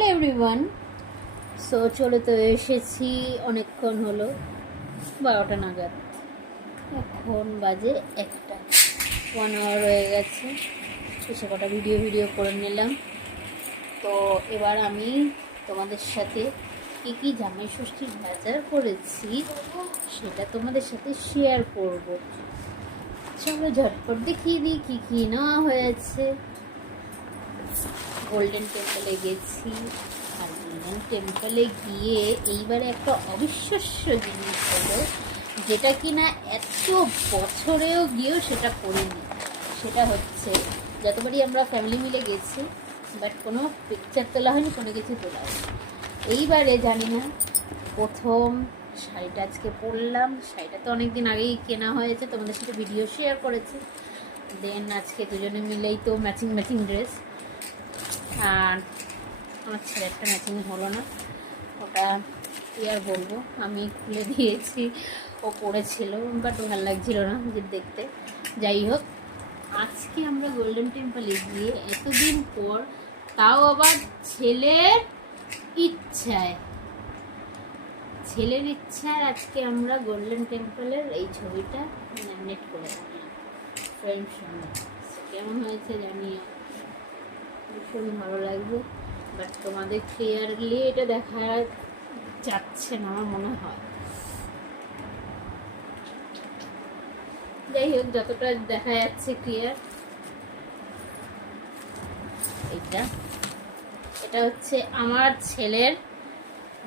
Hello everyone. So চলে তো এসেছি, অনেকক্ষণ হলো, 12টা নাগাদ। এখন বাজে 1টা, 1 আওয়ার হয়ে গেছে। সে কটা ভিডিও করে নিলাম। তো এবার আমি তোমাদের সাথে কী কী জামাই ষষ্ঠীর বাজার করেছি সেটা তোমাদের সাথে শেয়ার করব। চলো ঝটপট দেখিয়ে দিই কী কী নেওয়া হয়েছে। গোল্ডেন টেম্পলে গেছি, আর গোল্ডেন টেম্পলে গিয়ে এইবারে একটা অবিশ্বাস্য জিনিস হলো, যেটা কি না এত বছরেও গিয়েও সেটা করিনি। সেটা হচ্ছে, যতবারই আমরা ফ্যামিলি মিলে গেছি, বাট কোনো পিকচার তোলা হয়নি, কোনো কিছু তোলা হয়নি। এইবারে জানি না, প্রথম শাড়িটা আজকে পরলাম। শাড়িটা তো অনেক দিন আগেই কেনা হয়েছে, তোমাদের সাথে ভিডিও শেয়ার করেছি। দেন আজকে দুজনে মিলেই তো ম্যাচিং ড্রেস। আর আমার ছেলেরটা ম্যাচিং হলো না, ওটা কি আর বলবো, আমি খুলে দিয়েছি, ও পড়েছিল, বাট ভালো লাগছিল না যে দেখতে। যাই হোক, আজকে আমরা গোল্ডেন টেম্পলে গিয়ে এতদিন পর, তাও আবার ছেলের ইচ্ছায় আজকে আমরা গোল্ডেন টেম্পলের এই ছবিটা ল্যামিনেট করে রাখলাম ফ্রেন্ডস সঙ্গে। কেমন হয়েছে জানিও, ভীষণ ভালো লাগবে। বাট তোমাদের ক্লিয়ারলি এটা দেখা যাচ্ছে না আমার মনে হয়। যাই হোক, যতটা দেখা যাচ্ছে ক্লিয়ার। এটা হচ্ছে আমার ছেলের,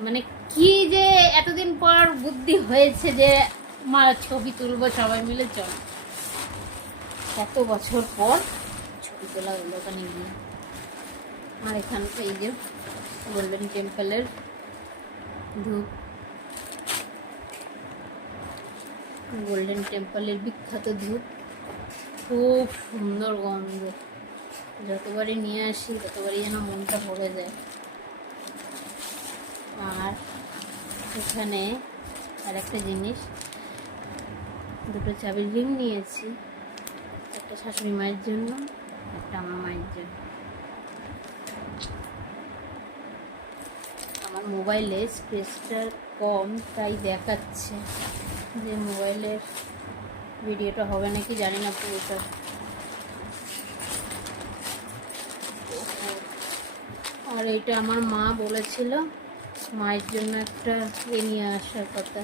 মানে কি যে এতদিন পর বুদ্ধি হয়েছে যে মা ছবি তুলবো সবাই মিলে, চল এত বছর পর ছবি তোলা হলো ওখানে গিয়ে। আর এখানে এই যে গোল্ডেন টেম্পলের ধূপ, গোল্ডেন টেম্পলের বিখ্যাত ধূপ, খুব সুন্দর গন্ধ। যতবারই নিয়ে আসি ততবারই যেন মনটা ভরে যায়। আর এখানে আর একটা জিনিস, দুটো চাবির রিং নিয়েছি, একটা শাশুড়ি মায়ের জন্য, একটা আমার মায়ের জন্য। আমার মোবাইলে স্পেসটা কম, তাই দেখাচ্ছে যে মোবাইলের ভিডিওটা হবে নাকি জানি না পুরোটা। আর এইটা আমার মা বলেছিল মায়ের জন্য একটা নিয়ে আসার কথা,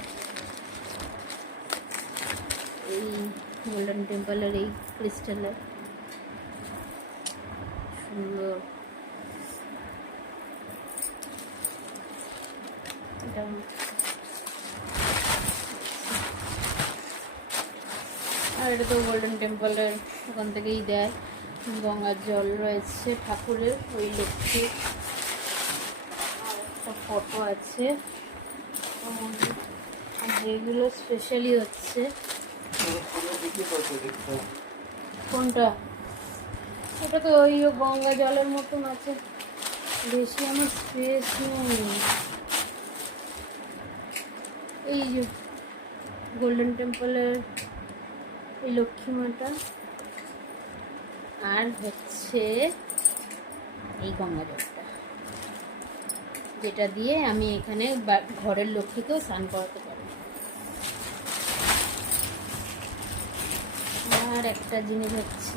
এই গোল্ডেন টেম্পলের এই ক্রিস্টালের সুন্দর। আর এটা তো গোল্ডেন টেম্পলের ওখান থেকেই দেয়। গঙ্গার জল রয়েছে ঠাকুরের, ওই লক্ষ্মী, আর একটা ফটো আছে। আর যেগুলো স্পেশালি হচ্ছে, কোনটা? ওটা তো ওই গঙ্গা জলের মতন আছে, বেশি আমার স্পেস নেই। এই যে গোল্ডেন টেম্পলের এই লক্ষ্মী মাতা, আর হচ্ছে এই গঙ্গা জলটা, যেটা দিয়ে আমি এখানে ঘরের লক্ষ্মীকেও স্নান করাতে পারি। আর একটা জিনিস হচ্ছে,